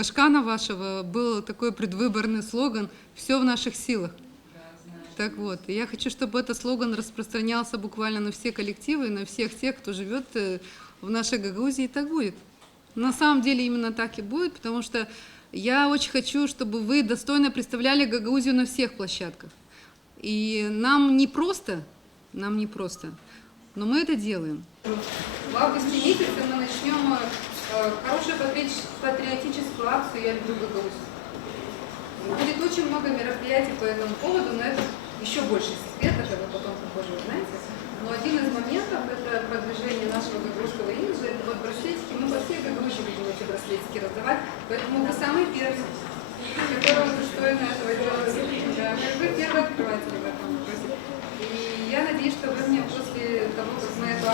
Башкана вашего был такой предвыборный слоган «Все в наших силах». Так вот, и я хочу, чтобы этот слоган распространялся буквально на все коллективы, на всех тех, кто живет в нашей Гагаузии, и так будет. На самом деле именно так и будет, потому что я очень хочу, чтобы вы достойно представляли Гагаузию на всех площадках. И нам не просто, но мы это делаем. В августе месяце мы начнем хорошую патриотическую акцию «Я люблю Гагаузию». Будет очень много мероприятий по этому поводу, но это еще больше секрет, это вы потом попозже узнаете. Но один из моментов – это продвижение нашего гагаузского имиджа, это вот браслетики. Мы по всей Гагаузии будем эти браслетики раздавать, поэтому вы самые первые, которые достойны этого делать. Да, вы первые открыватели в этом вопросе. И я надеюсь, что вы мне после того, как мы эту